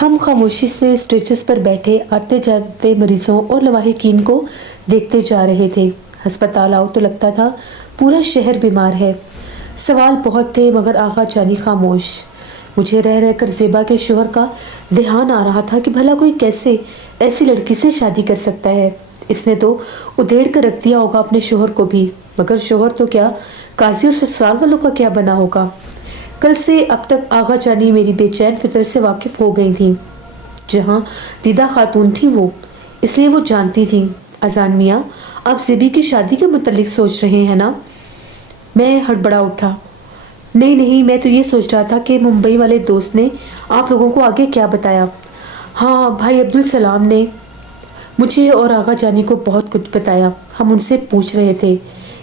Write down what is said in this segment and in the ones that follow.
हम खामोशी से स्ट्रेचर्स पर बैठे आते जाते मरीजों और लवाहिकीन को देखते जा रहे थे। अस्पताल आओ तो लगता था पूरा शहर बीमार है। सवाल बहुत थे मगर आगा जानी खामोश। मुझे रह रहकर ज़ेबा के शोहर का ध्यान आ रहा था कि भला कोई कैसे ऐसी लड़की से शादी कर सकता है। इसने तो उधेड़ कर रख दिया होगा अपने शोहर को भी, मगर शोहर तो क्या, काजी और ससुराल वालों का क्या बना होगा। कल से अब तक आगा जानी मेरी बेचैन फितर से वाकिफ हो गई थी। जहाँ दीदा खातून थी वो, इसलिए वो जानती थी। अजान मियाँ, आप ज़ेबी की शादी के मुतल्लिक सोच रहे हैं ना? मैं हड़बड़ा उठा। नहीं, मैं तो ये सोच रहा था कि मुंबई वाले दोस्त ने आप लोगों को आगे क्या बताया। हाँ, भाई अब्दुल सलाम ने मुझे और आगा जानी को बहुत कुछ बताया। हम उनसे पूछ रहे थे।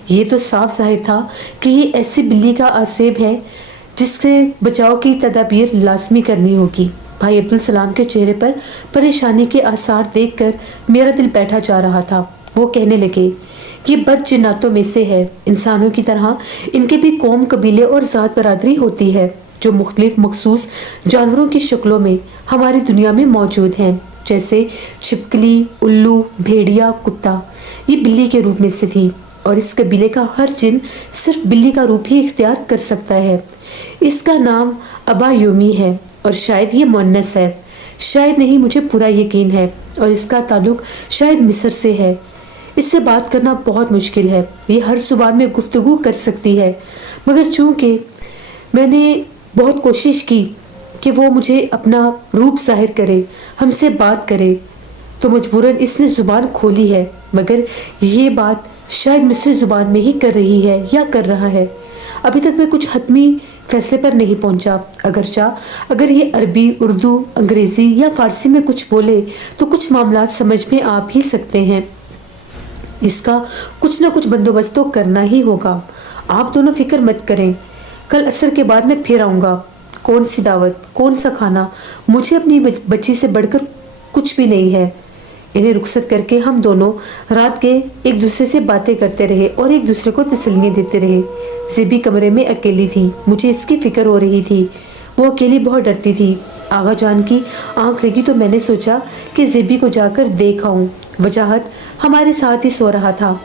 ये तो साफ जाहिर था कि ये ऐसी बिल्ली का आसेब है जिससे बचाव की तदाबीर लाजमी करनी होगी। भाई अब्दुल सलाम के चेहरे पर परेशानी के आसार देखकर मेरा दिल बैठा जा रहा था। वो कहने लगे, ये बद जिन्नातों में से है। इंसानों की तरह इनके भी कौम, कबीले और ज़ात बरादरी होती है जो मुख्तलिफ मखसूस जानवरों की शक्लों में हमारी दुनिया में मौजूद हैं, जैसे छिपकली, उल्लू, भेड़िया, कुत्ता। ये बिल्ली के रूप में से थी और इस कबीले का हर जिन सिर्फ बिल्ली का रूप ही इख्तियार कर सकता है। इसका नाम अबायोमी है और शायद ये मुअन्नस है। शायद नहीं, मुझे पूरा यकीन है। और इसका ताल्लुक शायद मिस्र से है। इससे बात करना बहुत मुश्किल है। ये हर जुबान में गुफ्तगू कर सकती है, मगर चूंकि मैंने बहुत कोशिश की कि वो मुझे अपना रूप जाहिर करे, हमसे बात करे, तो मजबूरन इसने ज़ुबान खोली है। मगर ये बात शायद मिस्री ज़ुबान में ही कर रही है या कर रहा है। अभी तक मैं कुछ हतमी फैसले पर नहीं पहुंचा। अगर ये अरबी, उर्दू, अंग्रेज़ी या फ़ारसी में कुछ बोले तो कुछ मामला समझ में आ भी सकते हैं। इसका कुछ ना कुछ बंदोबस्त तो करना ही होगा। आप दोनों फिक्र मत करें, कल असर के बाद मैं फिर आऊँगा। कौन सी दावत, कौन सा खाना, मुझे अपनी बच्ची से बढ़कर कुछ भी नहीं है। इन्हें रुखसत करके हम दोनों रात के एक दूसरे से बातें करते रहे और एक दूसरे को तसल्लियाँ देते रहे। ज़ेबी कमरे में अकेली थी। मुझे इसकी फ़िक्र हो रही थी। वो अकेली बहुत डरती थी। आगा जान की आंख लगी तो मैंने सोचा कि ज़ेबी को जाकर देख आऊँ। वजाहत हमारे साथ ही सो रहा था।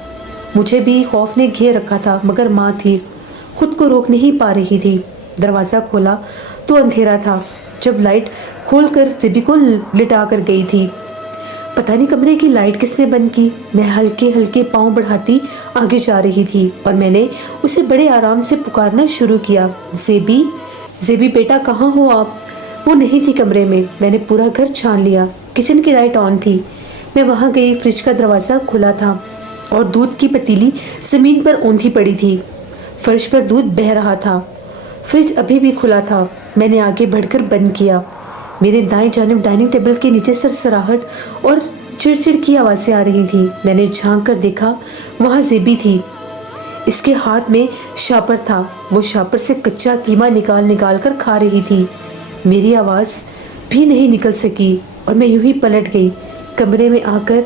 मुझे भी खौफ ने घेर रखा था, मगर माँ थी, खुद को रोक नहीं पा रही थी। दरवाज़ा खोला तो अंधेरा था। जब लाइट खोलकर ज़ेबी को लिटा कर गई थी। पता नहीं कमरे की लाइट किसने बंद की। मैं हल्के हल्के पाँव बढ़ाती आगे जा रही थी और मैंने उसे बड़े आराम से पुकारना शुरू किया। ज़ेबी, ज़ेबी बेटा, कहाँ हो आप? वो नहीं थी कमरे में। मैंने पूरा घर छान लिया। किचन की लाइट ऑन थी। मैं वहाँ गई। फ्रिज का दरवाज़ा खुला था और दूध की पतीली ज़मीन पर औंधी पड़ी थी। फर्श पर दूध बह रहा था। फ्रिज अभी भी खुला था। मैंने आगे बढ़कर बंद किया। मेरे दाएं जानिब डाइनिंग टेबल के नीचे सरसराहट और चिड़चिड़ की आवाज़ें आ रही थी। मैंने झांक कर देखा, वहाँ ज़ेबी थी। इसके हाथ में शापर था। वो शापर से कच्चा कीमा निकाल कर खा रही थी। मेरी आवाज़ भी नहीं निकल सकी और मैं यूं ही पलट गई। कमरे में आकर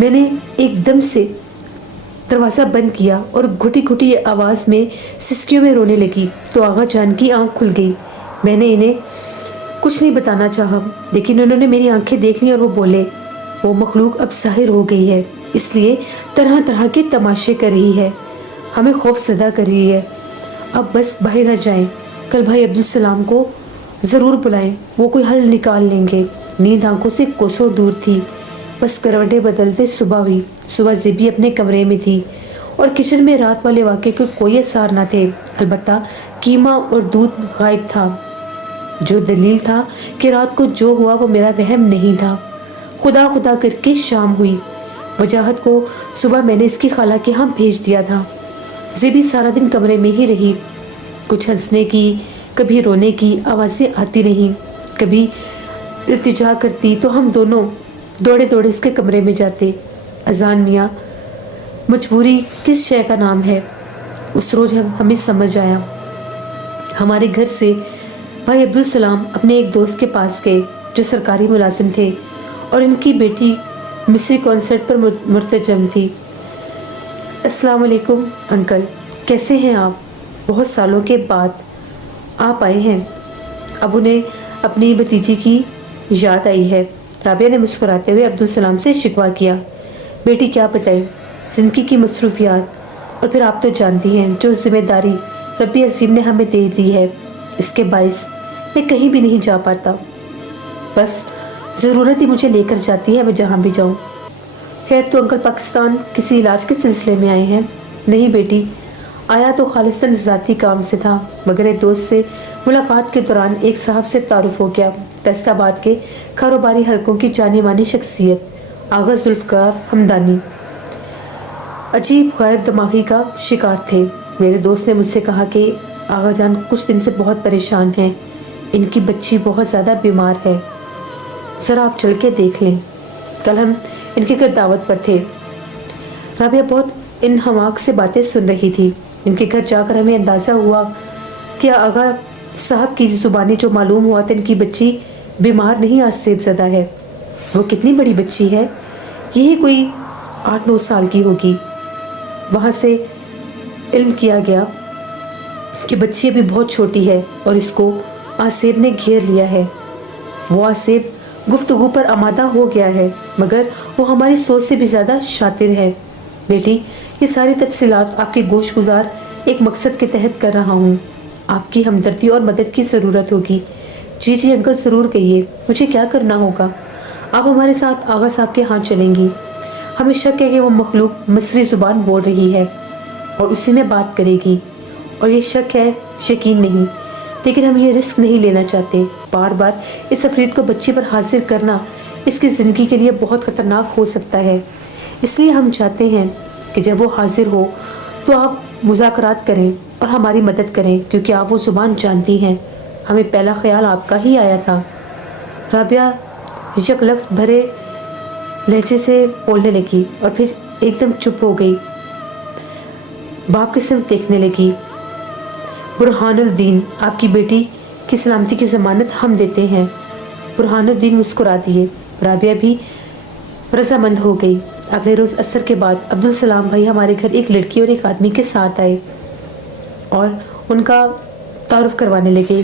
मैंने एकदम से दरवाज़ा बंद किया और घुटी घुटी आवाज़ में सिसकियों में रोने लगी तो आगा जान की आँख खुल गई। मैंने इन्हें कुछ नहीं बताना चाहा, लेकिन उन्होंने मेरी आंखें देख ली और वो बोले, वो मखलूक अब ज़ाहिर हो गई है, इसलिए तरह तरह के तमाशे कर रही है, हमें खौफ ज़दा कर रही है। अब बस बाहर न जाएं। कल भाई अब्दुल सलाम को ज़रूर बुलाएं, वो कोई हल निकाल लेंगे। नींद आंखों से कोसों दूर थी। बस करवटें बदलते सुबह हुई। सुबह ज़ेबी अपने कमरे में थी और किचन में रात वाले वाक़े के कोई असर न थे। अलबत्ता कीमा और दूध गायब था, जो दलील था कि रात को जो हुआ वो मेरा वहम नहीं था। खुदा खुदा करके शाम हुई। वजाहत को सुबह मैंने इसकी खाला के यहाँ भेज दिया था। ज़ेबी सारा दिन कमरे में ही रही। कुछ हंसने की, कभी रोने की आवाज़ें आती रहीं। कभी इल्तिजा करती तो हम दोनों दौड़े दौड़े इसके कमरे में जाते। अजान मियाँ, मजबूरी किस शय का नाम है, उस रोज़ हमें समझ आया। हमारे घर से भाई अब्दुल सलाम अपने एक दोस्त के पास गए जो सरकारी मुलाजिम थे और इनकी बेटी मिस्री कॉन्सर्ट पर मुर्तजम थी। अस्सलाम वालेकुम अंकल, कैसे हैं आप? बहुत सालों के बाद आप आए हैं। अब उन्हें अपनी भतीजी की याद आई है। राबिया ने मुस्कुराते हुए अब्दुल से शिकवा किया। बेटी क्या बताए, ज़िंदगी की मसरूफियात, और फिर आप तो जानती हैं जो जिम्मेदारी रब्बी अजीम ने हमें दे दी है, इसके बाइस मैं कहीं भी नहीं जा पाता। बस ज़रूरत ही मुझे लेकर जाती है, मैं जहाँ भी जाऊँ। खैर तो अंकल पाकिस्तान किसी इलाज के सिलसिले में आए हैं? नहीं बेटी, आया तो खालिस्तन ज़ाती काम से था, मगर एक दोस्त से मुलाकात के दौरान एक साहब से तारुफ हो गया। फैसलाबाद के कारोबारी हलकों की जानी मानी शख्सियत आगा जुल्फ़कार हमदानी अजीब गैर दिमागी का शिकार थे। मेरे दोस्त ने मुझसे कहा कि आगा जान कुछ दिन से बहुत परेशान हैं, इनकी बच्ची बहुत ज़्यादा बीमार है, ज़रा आप चल के देख लें। कल हम इनके घर दावत पर थे। राबिया बहुत इन हमाक से बातें सुन रही थी। इनके घर जाकर हमें अंदाज़ा हुआ कि आगा साहब की ज़ुबानी जो मालूम हुआ था, इनकी बच्ची बीमार नहीं आसेब ज़दा है। वो कितनी बड़ी बच्ची है, यही कोई 8-9 साल की होगी। वहाँ से इल्म किया गया कि बच्ची अभी बहुत छोटी है और इसको आसेब ने घेर लिया है। वो आसेब गुफ्तगू पर आमादा हो गया है, मगर वो हमारी सोच से भी ज़्यादा शातिर है। बेटी, ये सारी तफसीलात आपके गोश गुजार एक मकसद के तहत कर रहा हूँ। आपकी हमदर्दी और मदद की ज़रूरत होगी। जी जी अंकल, ज़रूर कहिए, मुझे क्या करना होगा? आप हमारे साथ आगा साहब के यहाँ चलेंगी। हमें शक है कि वो मखलूक मिस्री ज़ुबान बोल रही है और उसी में बात करेगी, और ये शक है, यकीन नहीं, लेकिन हम ये रिस्क नहीं लेना चाहते। बार बार इस अफरीद को बच्ची पर हाजिर करना इसकी ज़िंदगी के लिए बहुत ख़तरनाक हो सकता है। इसलिए हम चाहते हैं कि जब वो हाजिर हो तो आप मुज़ाकरात करें और हमारी मदद करें, क्योंकि आप वो ज़ुबान जानती हैं। हमें पहला ख्याल आपका ही आया था। राबिया यकलफ्त भरे लहजे से बोलने लगी और फिर एकदम चुप हो गई। बाप की सिर्फ देखने लगी। बुरहानुद्दीन, आपकी बेटी की सलामती की ज़मानत हम देते हैं। बुरहानुद्दीन मुस्कुरा दिए। राबिया भी रजामंद हो गई। अगले रोज़ असर के बाद अब्दुल भाई हमारे घर एक लड़की और एक आदमी के साथ आए और उनका तारुफ करवाने लगे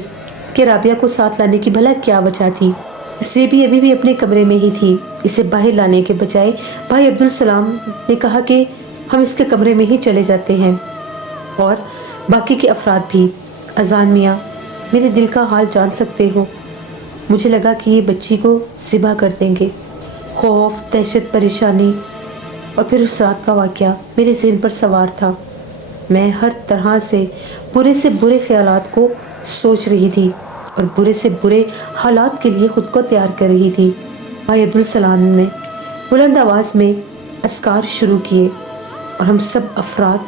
कि राबिया को साथ लाने की भला क्या वजह थी। इससे भी अभी भी अपने कमरे में ही थी। इसे बाहर लाने के बजाय भाई अब्दुल ने कहा कि हम इसके कमरे में ही चले जाते हैं, और बाकी के अफराद भी। अजान मियाँ, मेरे दिल का हाल जान सकते हो। मुझे लगा कि ये बच्ची को ज़िबा कर देंगे। खौफ, दहशत, परेशानी और फिर उस रात का वाक़या मेरे ज़हन पर सवार था। मैं हर तरह से बुरे ख्यालात को सोच रही थी और बुरे से बुरे हालात के लिए ख़ुद को तैयार कर रही थी। भाई अब्दुल ने बुलंद आवाज़ में अस्कार शुरू किए और हम सब अफराद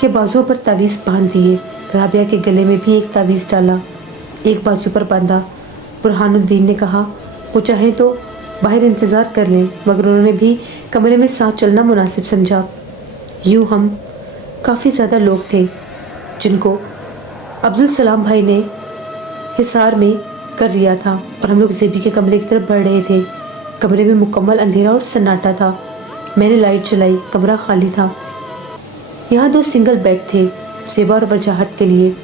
के बाजुओं पर तावीज़ बांध दिए। राबिया के गले में भी एक तावीज़ डाला, एक बाजू पर बांधा। बुरहानुद्दीन ने कहा वो चाहें तो बाहर इंतज़ार कर लें, मगर उन्होंने भी कमरे में साथ चलना मुनासिब समझा। यूँ हम काफ़ी ज़्यादा लोग थे जिनको अब्दुल भाई ने हिसार में कर लिया था, और हम लोग ज़ेबी के कमरे की तरफ बढ़ रहे थे। कमरे में मुकम्मल अंधेरा और सन्नाटा था। मैंने लाइट जलाई, कमरा खाली था। यहाँ 2 सिंगल बेड थे, ज़ेबा और वजाहत के लिए।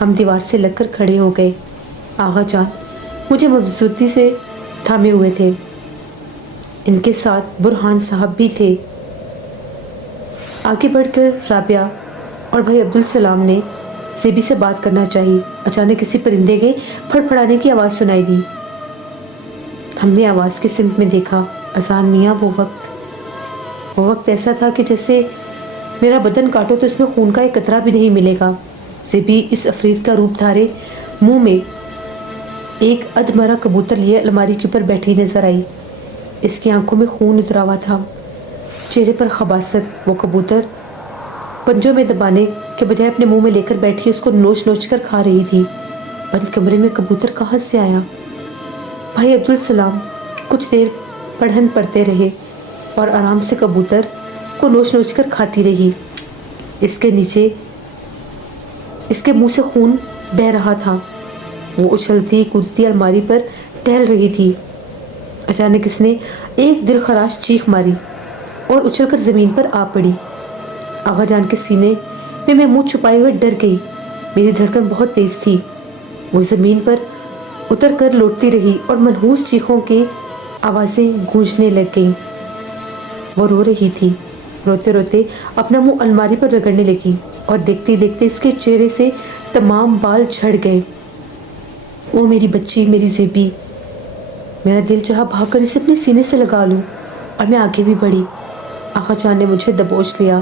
हम दीवार से लगकर खड़े हो गए। आगा जान मुझे मबसूती से थामे हुए थे। इनके साथ बुरहान साहब भी थे। आगे बढ़कर राबिया और भाई अब्दुल ने ज़ेबी से बात करना चाहिए। अचानक किसी परिंदे के फड़फड़ाने की आवाज़ सुनाई दी। हमने आवाज़ की सिमत में देखा। अजान मियाँ, वो वक्त ऐसा था कि जैसे मेरा बदन काटो तो इसमें खून का एक कतरा भी नहीं मिलेगा। ज़ेबी इस अफरीद का रूप धारे मुंह में एक अधमरा कबूतर लिए अलमारी के ऊपर बैठी नजर आई। इसकी आंखों में खून उतरा हुआ था, चेहरे पर खबासत। वो कबूतर पंजों में दबाने के बजाय अपने मुंह में लेकर बैठी उसको नोच नोच कर खा रही थी। बंद कमरे में कबूतर कहाँ से आया? भाई अब्दुल कुछ देर पढ़न पढ़ते रहे और आराम से कबूतर को नोच नोच कर खाती रही। इसके नीचे इसके मुंह से खून बह रहा था। वो उछलती कूदती अलमारी पर टहल रही थी। अचानक इसने एक दिलखराश चीख मारी और उछलकर ज़मीन पर आ पड़ी। आगा जान के सीने में मैं मुंह छुपाए हुए डर गई। मेरी धड़कन बहुत तेज़ थी। वो ज़मीन पर اتر کر لوٹتی رہی اور منحوس چیخوں کی آوازیں گونجنے لگ گئیں۔ وہ رو رہی تھی، روتے روتے اپنا منہ الماری پر رگڑنے لگی اور دیکھتے دیکھتے اس کے چہرے سے تمام بال جھڑ گئے۔ او میری بچی، میری زیبی، میرا دل چاہا بھاگ کر اسے اپنے سینے سے لگا لوں، اور میں آگے بھی بڑھی۔ آقا جان نے مجھے دبوچ لیا۔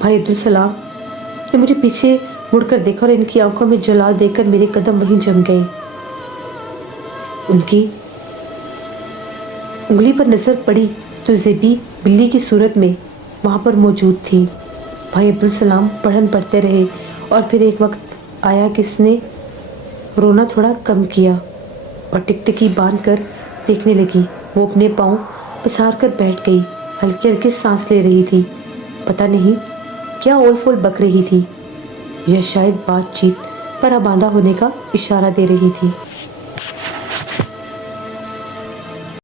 بھائی عبدالسلام نے مجھے پیچھے مڑ کر دیکھا اور ان کی آنکھوں میں جلال دیکھ کر میرے قدم وہیں جم گئے۔ ان کی انگلی پر نظر پڑی تو زیبی بلی کی صورت میں وہاں پر موجود تھی۔ بھائی عبدالسلام پڑھن پڑھتے رہے اور پھر ایک وقت آیا کہ اس نے رونا تھوڑا کم کیا اور ٹکٹکی باندھ کر دیکھنے لگی۔ وہ اپنے پاؤں پسار کر بیٹھ گئی، ہلکے ہلکے سانس لے رہی تھی۔ پتہ نہیں کیا اول فول بک رہی تھی یا شاید بات چیت پر آبادہ ہونے کا اشارہ دے رہی تھی۔